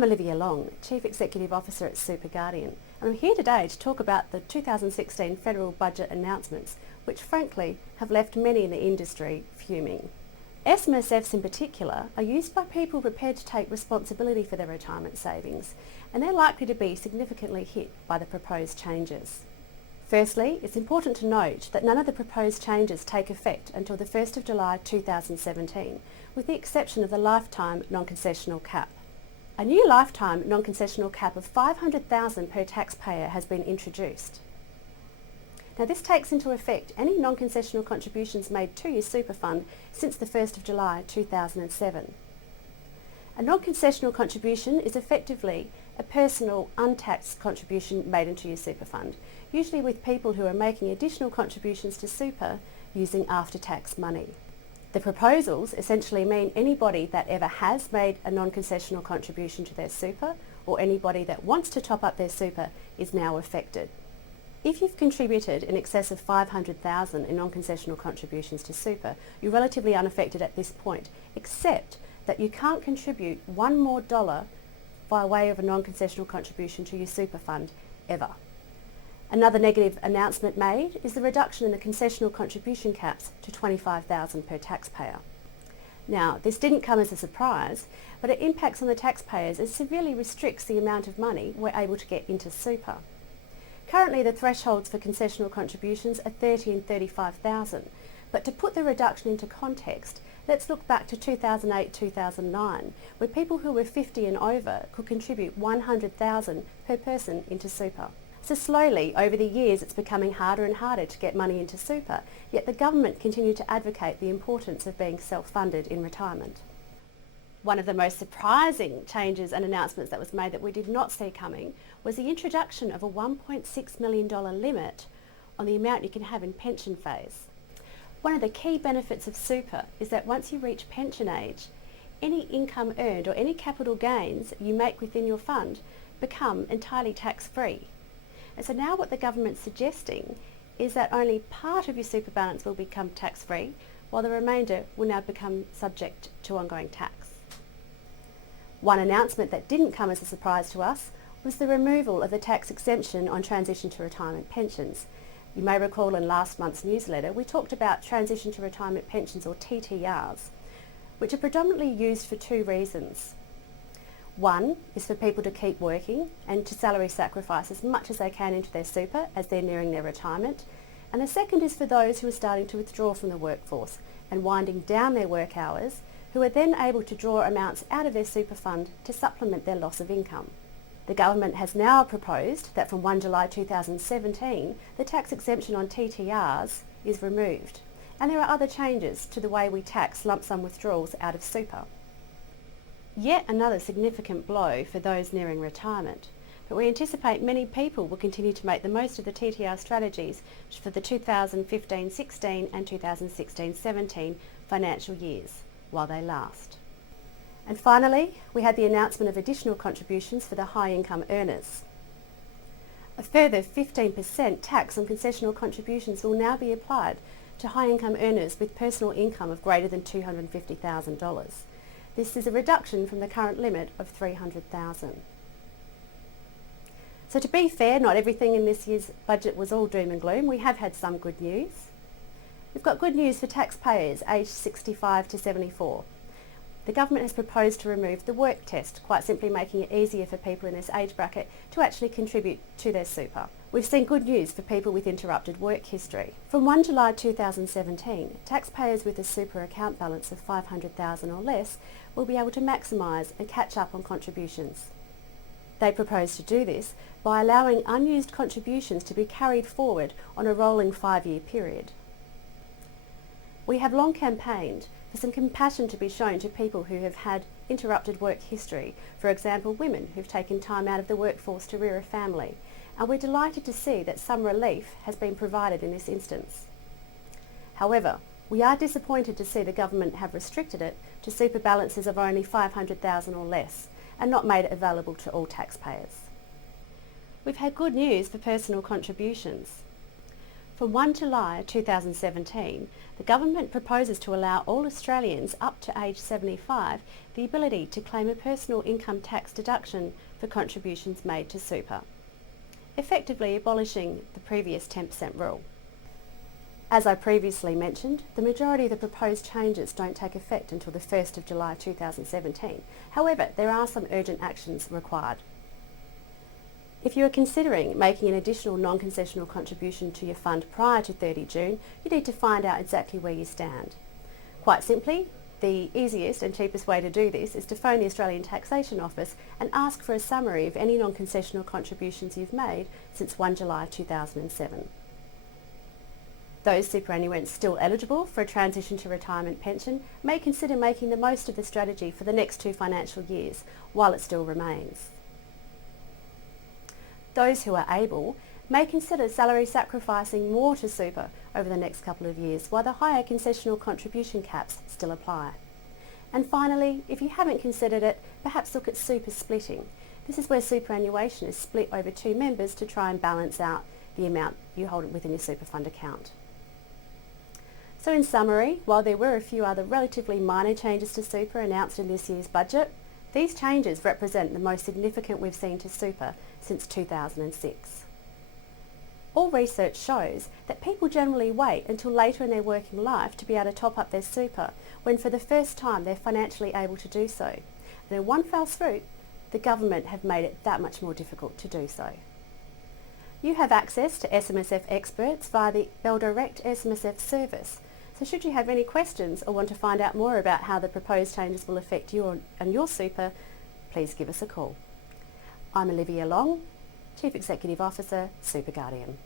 I'm Olivia Long, Chief Executive Officer at Super Guardian, and I'm here today to talk about the 2016 federal budget announcements, which frankly have left many in the industry fuming. SMSFs in particular are used by people prepared to take responsibility for their retirement savings, and they're likely to be significantly hit by the proposed changes. Firstly, it's important to note that none of the proposed changes take effect until the 1st of July 2017, with the exception of the lifetime non-concessional cap. A new lifetime non-concessional cap of $500,000 per taxpayer has been introduced. Now this takes into effect any non-concessional contributions made to your super fund since the 1st of July 2007. A non-concessional contribution is effectively a personal untaxed contribution made into your super fund, usually with people who are making additional contributions to super using after-tax money. The proposals essentially mean anybody that ever has made a non-concessional contribution to their super or anybody that wants to top up their super is now affected. If you've contributed in excess of $500,000 in non-concessional contributions to super, you're relatively unaffected at this point, except that you can't contribute $1 more by way of a non-concessional contribution to your super fund ever. Another negative announcement made is the reduction in the concessional contribution caps to $25,000 per taxpayer. Now, this didn't come as a surprise, but it impacts on the taxpayers as severely restricts the amount of money we're able to get into super. Currently, the thresholds for concessional contributions are $30,000 and $35,000, but to put the reduction into context, let's look back to 2008-2009, where people who were 50 and over could contribute $100,000 per person into super. So slowly, over the years, it's becoming harder and harder to get money into super, yet the government continued to advocate the importance of being self-funded in retirement. One of the most surprising changes and announcements that was made that we did not see coming was the introduction of a $1.6 million limit on the amount you can have in pension phase. One of the key benefits of super is that once you reach pension age, any income earned or any capital gains you make within your fund become entirely tax-free. And so now what the government's suggesting is that only part of your super balance will become tax-free, while the remainder will now become subject to ongoing tax. One announcement that didn't come as a surprise to us was the removal of the tax exemption on transition to retirement pensions. You may recall in last month's newsletter we talked about transition to retirement pensions, or TTRs, which are predominantly used for two reasons. One is for people to keep working and to salary sacrifice as much as they can into their super as they're nearing their retirement. And the second is for those who are starting to withdraw from the workforce and winding down their work hours, who are then able to draw amounts out of their super fund to supplement their loss of income. The government has now proposed that from 1 July 2017, the tax exemption on TTRs is removed, and there are other changes to the way we tax lump sum withdrawals out of super. Yet another significant blow for those nearing retirement, but we anticipate many people will continue to make the most of the TTR strategies for the 2015-16 and 2016-17 financial years while they last. And finally, we had the announcement of additional contributions for the high income earners. A further 15% tax on concessional contributions will now be applied to high income earners with personal income of greater than $250,000. This is a reduction from the current limit of $300,000. So to be fair, not everything in this year's budget was all doom and gloom. We have had some good news. We've got good news for taxpayers aged 65 to 74. The government has proposed to remove the work test, quite simply making it easier for people in this age bracket to actually contribute to their super. We've seen good news for people with interrupted work history. From 1 July 2017, taxpayers with a super account balance of $500,000 or less will be able to maximise and catch up on contributions. They propose to do this by allowing unused contributions to be carried forward on a rolling 5-year period. We have long campaigned for some compassion to be shown to people who have had interrupted work history, for example women who've taken time out of the workforce to rear a family, and we're delighted to see that some relief has been provided in this instance. However, we are disappointed to see the government have restricted it to super balances of only $500,000 or less and not made it available to all taxpayers. We've had good news for personal contributions. From 1 July 2017, the government proposes to allow all Australians up to age 75 the ability to claim a personal income tax deduction for contributions made to super, effectively abolishing the previous 10% rule. As I previously mentioned, the majority of the proposed changes don't take effect until the 1st of July 2017. However, there are some urgent actions required. If you are considering making an additional non-concessional contribution to your fund prior to 30 June, you need to find out exactly where you stand. Quite simply, the easiest and cheapest way to do this is to phone the Australian Taxation Office and ask for a summary of any non-concessional contributions you've made since 1 July 2007. Those superannuants still eligible for a transition to retirement pension may consider making the most of the strategy for the next 2 financial years while it still remains. Those who are able may consider salary sacrificing more to super over the next couple of years while the higher concessional contribution caps still apply. And finally, if you haven't considered it, perhaps look at super splitting. This is where superannuation is split over 2 members to try and balance out the amount you hold within your super fund account. So in summary, while there were a few other relatively minor changes to super announced in this year's budget, these changes represent the most significant we've seen to super since 2006. All research shows that people generally wait until later in their working life to be able to top up their super when for the first time they're financially able to do so. And in one fell swoop, the government have made it that much more difficult to do so. You have access to SMSF experts via the Bell Direct SMSF service. So should you have any questions or want to find out more about how the proposed changes will affect you and your super, please give us a call. I'm Olivia Long, Chief Executive Officer, Super Guardian.